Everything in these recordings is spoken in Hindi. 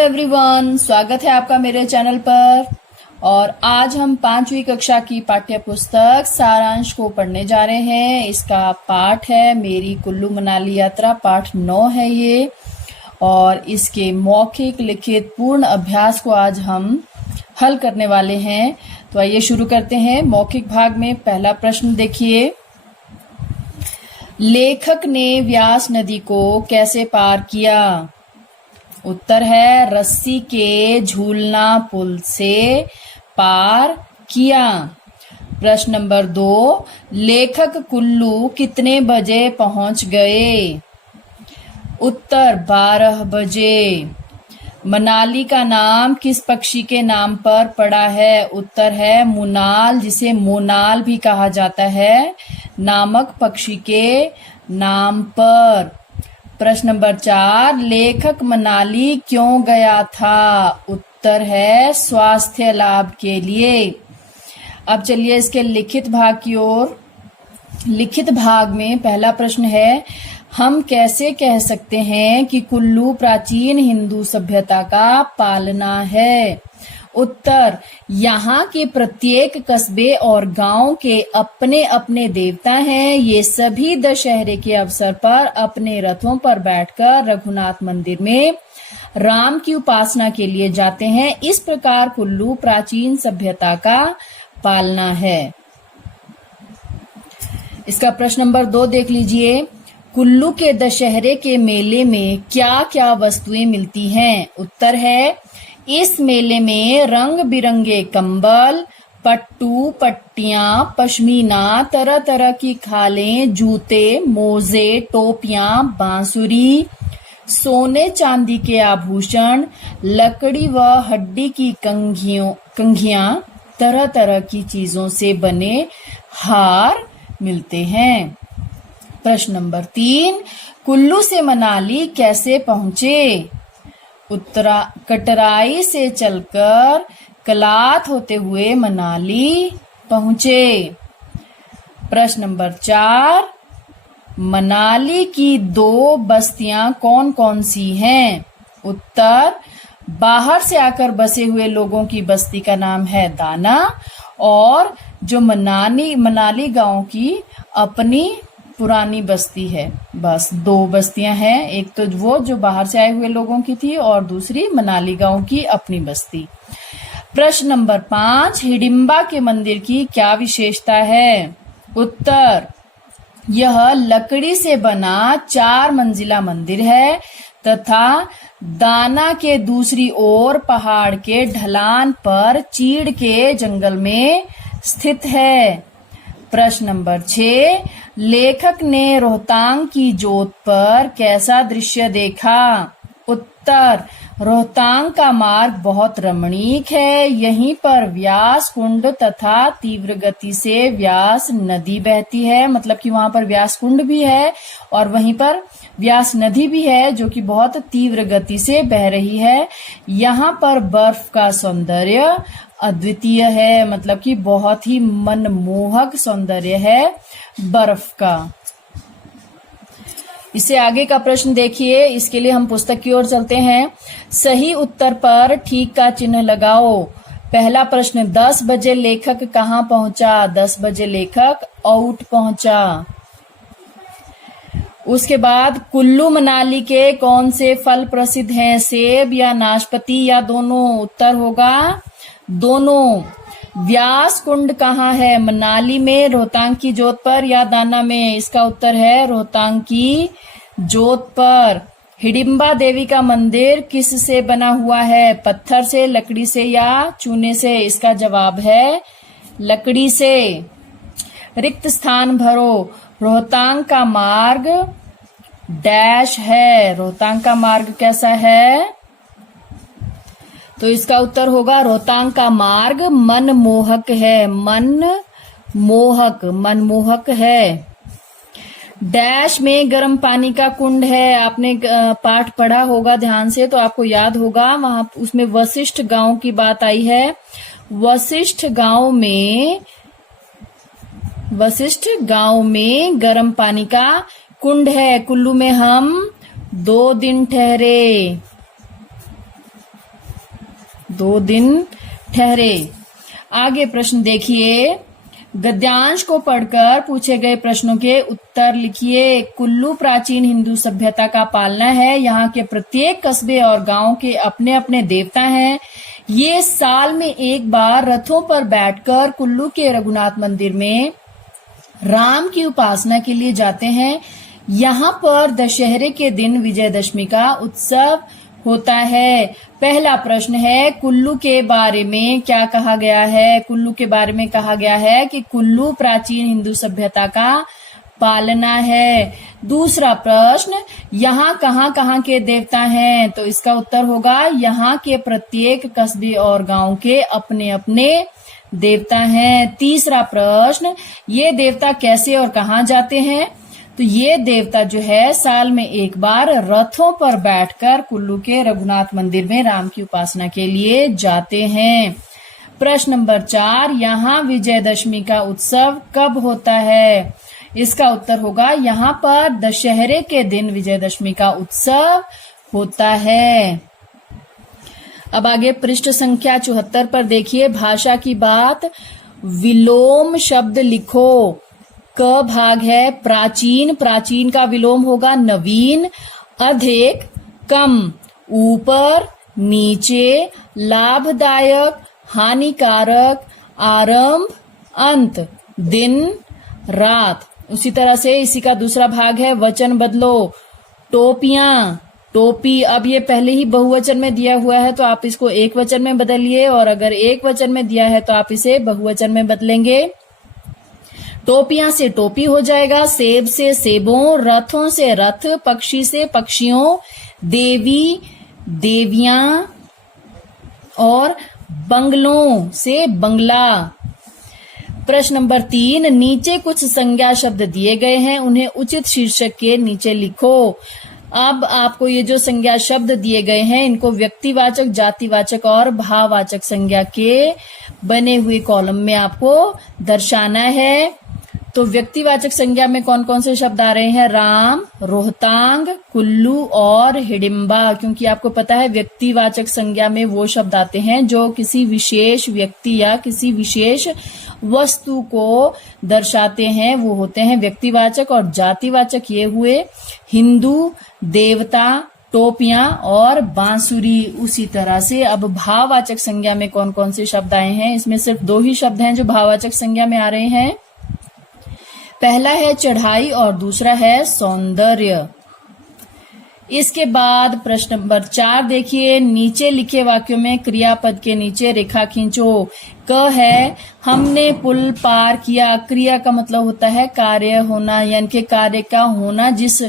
एवरीवन, स्वागत है आपका मेरे चैनल पर। और आज हम 5वीं कक्षा की पाठ्य पुस्तक सारांश को पढ़ने जा रहे हैं। इसका पाठ है मेरी कुल्लू मनाली यात्रा, पाठ 9 है ये। और इसके मौखिक लिखित पूर्ण अभ्यास को आज हम हल करने वाले हैं। तो आइए शुरू करते हैं। मौखिक भाग में पहला प्रश्न देखिए, लेखक ने व्यास नदी को कैसे पार किया? उत्तर है रस्सी के झूलना पुल से पार किया। प्रश्न नंबर 2, लेखक कुल्लू कितने बजे पहुंच गए? उत्तर 12 बजे। मनाली का नाम किस पक्षी के नाम पर पड़ा है? उत्तर है मुनाल, जिसे मोनाल भी कहा जाता है, नामक पक्षी के नाम पर। प्रश्न नंबर 4, लेखक मनाली क्यों गया था? उत्तर है स्वास्थ्य लाभ के लिए। अब चलिए इसके लिखित भाग की ओर। लिखित भाग में पहला प्रश्न है, हम कैसे कह सकते हैं कि कुल्लू प्राचीन हिंदू सभ्यता का पालना है? उत्तर, यहाँ के प्रत्येक कस्बे और गांव के अपने अपने देवता हैं। ये सभी दशहरे के अवसर पर अपने रथों पर बैठकर रघुनाथ मंदिर में राम की उपासना के लिए जाते हैं। इस प्रकार कुल्लू प्राचीन सभ्यता का पालना है। इसका प्रश्न नंबर 2 देख लीजिए, कुल्लू के दशहरे के मेले में क्या क्या वस्तुएं मिलती हैं? उत्तर है इस मेले में रंग बिरंगे कंबल, पट्टू, पट्टियां, पश्मीना, तरह तरह की खालें, जूते, मोजे, टोपियां, बांसुरी, सोने चांदी के आभूषण, लकड़ी व हड्डी की कंघियां, तरह तरह की चीजों से बने हार मिलते हैं। प्रश्न नंबर 3, कुल्लू से मनाली कैसे पहुंचे? कटराई से चलकर कलाथ होते हुए मनाली पहुंचे। प्रश्न नंबर 4, मनाली की 2 बस्तियां कौन कौन सी हैं? उत्तर, बाहर से आकर बसे हुए लोगों की बस्ती का नाम है दाना, और जो मनाली गांव की अपनी पुरानी बस्ती है। बस 2 बस्तियां हैं, एक तो वो जो बाहर से आए हुए लोगों की थी और दूसरी मनाली गांव की अपनी बस्ती। प्रश्न नंबर 5, हिडिंबा के मंदिर की क्या विशेषता है? उत्तर, यह लकड़ी से बना 4 मंजिला मंदिर है तथा दाना के दूसरी ओर पहाड़ के ढलान पर चीड़ के जंगल में स्थित है। प्रश्न नंबर 6, लेखक ने रोहतांग की जोत पर कैसा दृश्य देखा? उत्तर, रोहतांग का मार्ग बहुत रमणीक है। यहीं पर व्यास कुंड तथा तीव्र गति से व्यास नदी बहती है, मतलब कि वहां पर व्यास कुंड भी है और वहीं पर व्यास नदी भी है जो कि बहुत तीव्र गति से बह रही है। यहाँ पर बर्फ का सौंदर्य अद्वितीय है, मतलब कि बहुत ही मनमोहक सौंदर्य है बर्फ का। इससे आगे का प्रश्न देखिए, इसके लिए हम पुस्तक की ओर चलते हैं। सही उत्तर पर ठीक का चिन्ह लगाओ। पहला प्रश्न, 10 बजे लेखक कहाँ पहुंचा? 10 बजे लेखक आउट पहुंचा। उसके बाद कुल्लू मनाली के कौन से फल प्रसिद्ध हैं? सेब या नाशपाती या दोनों? उत्तर होगा दोनों। व्यास कुंड कहाँ है? मनाली में, रोहतांग की जोत पर या दाना में? इसका उत्तर है रोहतांग की जोत पर। हिडिंबा देवी का मंदिर किस से बना हुआ है? पत्थर से, लकड़ी से या चूने से? इसका जवाब है लकड़ी से। रिक्त स्थान भरो। रोहतांग का मार्ग डैश है। रोहतांग का मार्ग कैसा है? तो इसका उत्तर होगा रोहतांग का मार्ग मनमोहक है। मनमोहक है। डैश में गर्म पानी का कुंड है। आपने पाठ पढ़ा होगा ध्यान से तो आपको याद होगा, वहां उसमें वशिष्ठ गांव की बात आई है। वशिष्ठ गांव में गर्म पानी का कुंड है। कुल्लू में हम 2 दिन ठहरे। 2 दिन ठहरे। आगे प्रश्न देखिए, गद्यांश को पढ़कर पूछे गए प्रश्नों के उत्तर लिखिए। कुल्लू प्राचीन हिंदू सभ्यता का पालना है। यहाँ के प्रत्येक कस्बे और गांव के अपने अपने देवता हैं। ये साल में एक बार रथों पर बैठकर कुल्लू के रघुनाथ मंदिर में राम की उपासना के लिए जाते हैं। यहाँ पर दशहरे के दिन विजयदशमी का उत्सव होता है। पहला प्रश्न है, कुल्लू के बारे में क्या कहा गया है? कुल्लू के बारे में कहा गया है कि कुल्लू प्राचीन हिंदू सभ्यता का पालना है। दूसरा प्रश्न, यहाँ कहाँ के देवता हैं? तो इसका उत्तर होगा यहाँ के प्रत्येक कस्बे और गांव के अपने अपने देवता हैं। तीसरा प्रश्न, ये देवता कैसे और कहाँ जाते हैं? तो ये देवता जो है साल में एक बार रथों पर बैठकर कुल्लू के रघुनाथ मंदिर में राम की उपासना के लिए जाते हैं। प्रश्न नंबर 4, यहाँ विजयदशमी का उत्सव कब होता है? इसका उत्तर होगा यहाँ पर दशहरे के दिन विजयदशमी का उत्सव होता है। अब आगे पृष्ठ संख्या 74 पर देखिए, भाषा की बात। विलोम शब्द लिखो। क भाग है प्राचीन, प्राचीन का विलोम होगा नवीन। अधिक, कम, ऊपर, नीचे, लाभदायक, हानिकारक, आरंभ, अंत, दिन, रात। उसी तरह से इसी का दूसरा भाग है वचन बदलो। टोपियां, टोपी, अब ये पहले ही बहुवचन में दिया हुआ है तो आप इसको एक वचन में बदलिए, और अगर एक वचन में दिया है तो आप इसे बहुवचन में बदलेंगे। टोपियां से टोपी हो जाएगा। सेब से सेबों, रथों से रथ, पक्षी से पक्षियों, देवी देवियां, और बंगलों से बंगला। प्रश्न नंबर 3, नीचे कुछ संज्ञा शब्द दिए गए हैं, उन्हें उचित शीर्षक के नीचे लिखो। अब आपको ये जो संज्ञा शब्द दिए गए हैं इनको व्यक्तिवाचक, जातिवाचक और भाववाचक संज्ञा के बने हुए कॉलम में आपको दर्शाना है। तो व्यक्तिवाचक संज्ञा में कौन कौन से शब्द आ रहे हैं? राम, रोहतांग, कुल्लू और हिडिंबा। क्योंकि आपको पता है व्यक्तिवाचक संज्ञा में वो शब्द आते हैं जो किसी विशेष व्यक्ति या किसी विशेष वस्तु को दर्शाते हैं, वो होते हैं व्यक्तिवाचक। और जातिवाचक ये हुए हिंदू, देवता, टोपियां और बांसुरी। उसी तरह से अब भाववाचक संज्ञा में कौन कौन से शब्द आए हैं? इसमें सिर्फ 2 ही शब्द हैं जो भाववाचक संज्ञा में आ रहे हैं। पहला है चढ़ाई और दूसरा है सौंदर्य। इसके बाद प्रश्न नंबर 4 देखिए, नीचे लिखे वाक्यों में क्रियापद के नीचे रेखा खींचो। क है हमने पुल पार किया। क्रिया का मतलब होता है कार्य होना, यानी कि कार्य का होना जिस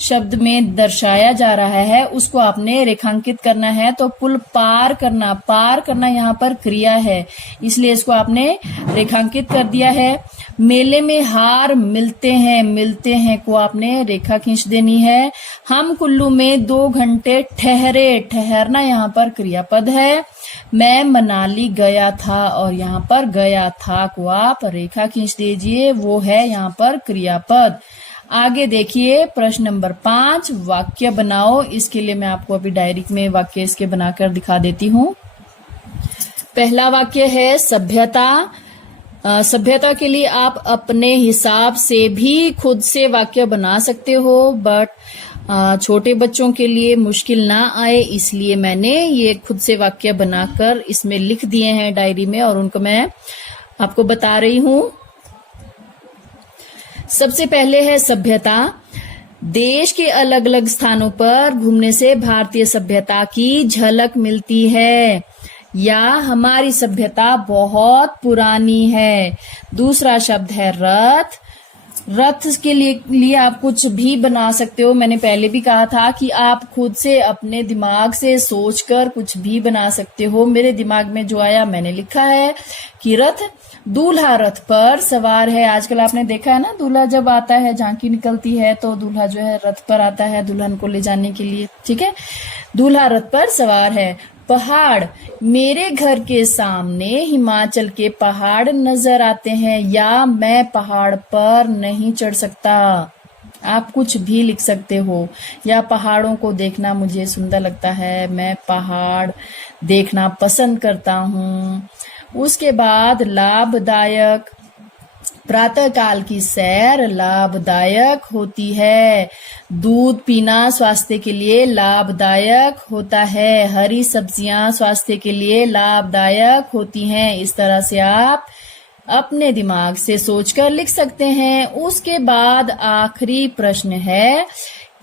शब्द में दर्शाया जा रहा है उसको आपने रेखांकित करना है। तो पुल पार करना, पार करना यहाँ पर क्रिया है, इसलिए इसको आपने रेखांकित कर दिया है। मेले में हार मिलते हैं, मिलते हैं को आपने रेखा खींच देनी है। हम कुल्लू में 2 घंटे ठहरे, ठहरना यहाँ पर क्रियापद है। मैं मनाली गया था, और यहाँ पर गया था को आप रेखा खींच दीजिए, वो है यहाँ पर क्रियापद। आगे देखिए प्रश्न नंबर 5, वाक्य बनाओ। इसके लिए मैं आपको अभी डायरी में वाक्य इसके बनाकर दिखा देती हूँ। पहला वाक्य है सभ्यता। सभ्यता के लिए आप अपने हिसाब से भी खुद से वाक्य बना सकते हो, बट छोटे बच्चों के लिए मुश्किल ना आए इसलिए मैंने ये खुद से वाक्य बनाकर इसमें लिख दिए हैं डायरी में, और उनको मैं आपको बता रही हूँ। सबसे पहले है सभ्यता। देश के अलग अलग स्थानों पर घूमने से भारतीय सभ्यता की झलक मिलती है, या हमारी सभ्यता बहुत पुरानी है। दूसरा शब्द है रथ। रथ के लिए आप कुछ भी बना सकते हो। मैंने पहले भी कहा था कि आप खुद से अपने दिमाग से सोचकर कुछ भी बना सकते हो। मेरे दिमाग में जो आया मैंने लिखा है कि रथ। दूल्हा रथ पर सवार है। आजकल आपने देखा है ना, दूल्हा जब आता है, झांकी निकलती है तो दूल्हा जो है रथ पर आता है दुल्हन को ले जाने के लिए, ठीक है। दूल्हा रथ पर सवार है। पहाड़, मेरे घर के सामने हिमाचल के पहाड़ नजर आते हैं, या मैं पहाड़ पर नहीं चढ़ सकता। आप कुछ भी लिख सकते हो, या पहाड़ों को देखना मुझे सुंदर लगता है, मैं पहाड़ देखना पसंद करता हूँ। उसके बाद लाभदायक, प्रातः काल की सैर लाभदायक होती है। दूध पीना स्वास्थ्य के लिए लाभदायक होता है। हरी सब्जियां स्वास्थ्य के लिए लाभदायक होती हैं। इस तरह से आप अपने दिमाग से सोचकर लिख सकते हैं। उसके बाद आखिरी प्रश्न है,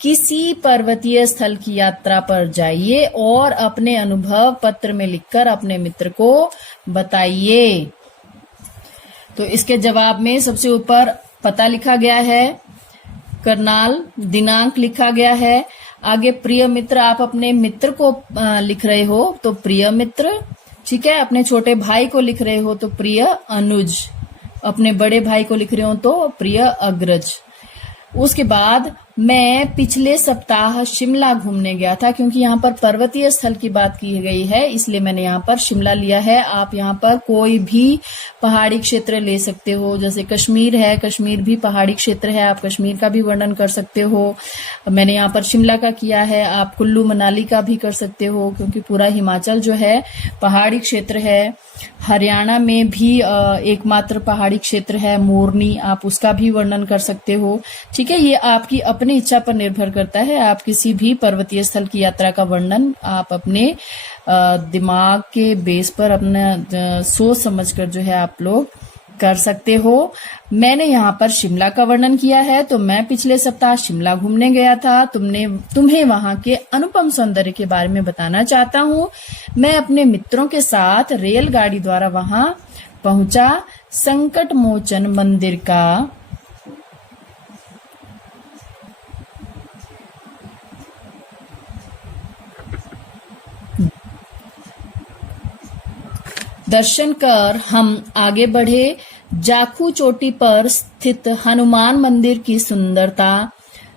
किसी पर्वतीय स्थल की यात्रा पर जाइए और अपने अनुभव पत्र में लिखकर अपने मित्र को बताइए। तो इसके जवाब में सबसे ऊपर पता लिखा गया है, करनाल, दिनांक लिखा गया है। आगे प्रिय मित्र, आप अपने मित्र को लिख रहे हो तो प्रिय मित्र, ठीक है। अपने छोटे भाई को लिख रहे हो तो प्रिय अनुज, अपने बड़े भाई को लिख रहे हो तो प्रिय अग्रज। उसके बाद मैं पिछले सप्ताह शिमला घूमने गया था, क्योंकि यहाँ पर पर्वतीय स्थल की बात की गई है इसलिए मैंने यहाँ पर शिमला लिया है। आप यहाँ पर कोई भी पहाड़ी क्षेत्र ले सकते हो, जैसे कश्मीर है, कश्मीर भी पहाड़ी क्षेत्र है, आप कश्मीर का भी वर्णन कर सकते हो। मैंने यहाँ पर शिमला का किया है। आप कुल्लू मनाली का भी कर सकते हो, क्योंकि पूरा हिमाचल जो है पहाड़ी क्षेत्र है। हरियाणा में भी एकमात्र पहाड़ी क्षेत्र है मोरनी, आप उसका भी वर्णन कर सकते हो, ठीक है। ये आपकी अपनी इच्छा पर निर्भर करता है। आप किसी भी पर्वतीय स्थल की यात्रा का वर्णन आप अपने दिमाग के बेस पर अपना सोच समझकर जो है आप लोग कर सकते हो। मैंने यहाँ पर शिमला का वर्णन किया है, तो मैं पिछले सप्ताह शिमला घूमने गया था। तुम्हें वहां के अनुपम सौंदर्य के बारे में बताना चाहता हूँ। मैं अपने मित्रों के साथ रेलगाड़ी द्वारा वहां पहुंचा। संकट मोचन मंदिर का दर्शन कर हम आगे बढ़े। जाखू चोटी पर स्थित हनुमान मंदिर की सुंदरता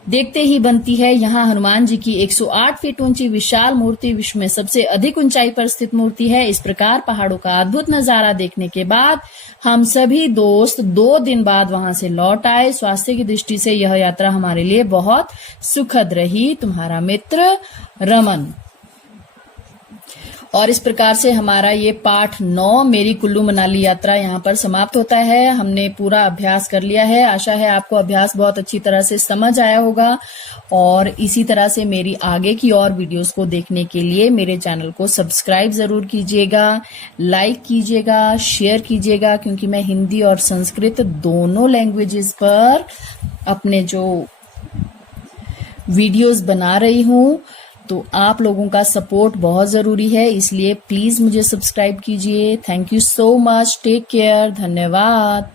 देखते ही बनती है। यहाँ हनुमान जी की 108 फीट ऊंची विशाल मूर्ति विश्व में सबसे अधिक ऊंचाई पर स्थित मूर्ति है। इस प्रकार पहाड़ों का अद्भुत नजारा देखने के बाद हम सभी दोस्त 2 दिन बाद वहां से लौट आए। स्वास्थ्य की दृष्टि से यह यात्रा हमारे लिए बहुत सुखद रही। तुम्हारा मित्र रमन। और इस प्रकार से हमारा ये पाठ 9 मेरी कुल्लू मनाली यात्रा यहाँ पर समाप्त होता है। हमने पूरा अभ्यास कर लिया है। आशा है आपको अभ्यास बहुत अच्छी तरह से समझ आया होगा। और इसी तरह से मेरी आगे की और वीडियोस को देखने के लिए मेरे चैनल को सब्सक्राइब जरूर कीजिएगा, लाइक कीजिएगा, शेयर कीजिएगा, क्योंकि मैं हिंदी और संस्कृत दोनों लैंग्वेजेस पर अपने जो वीडियोस बना रही हूँ। तो आप लोगों का सपोर्ट बहुत जरूरी है, इसलिए प्लीज मुझे सब्सक्राइब कीजिए। Thank you so much. Take care. धन्यवाद।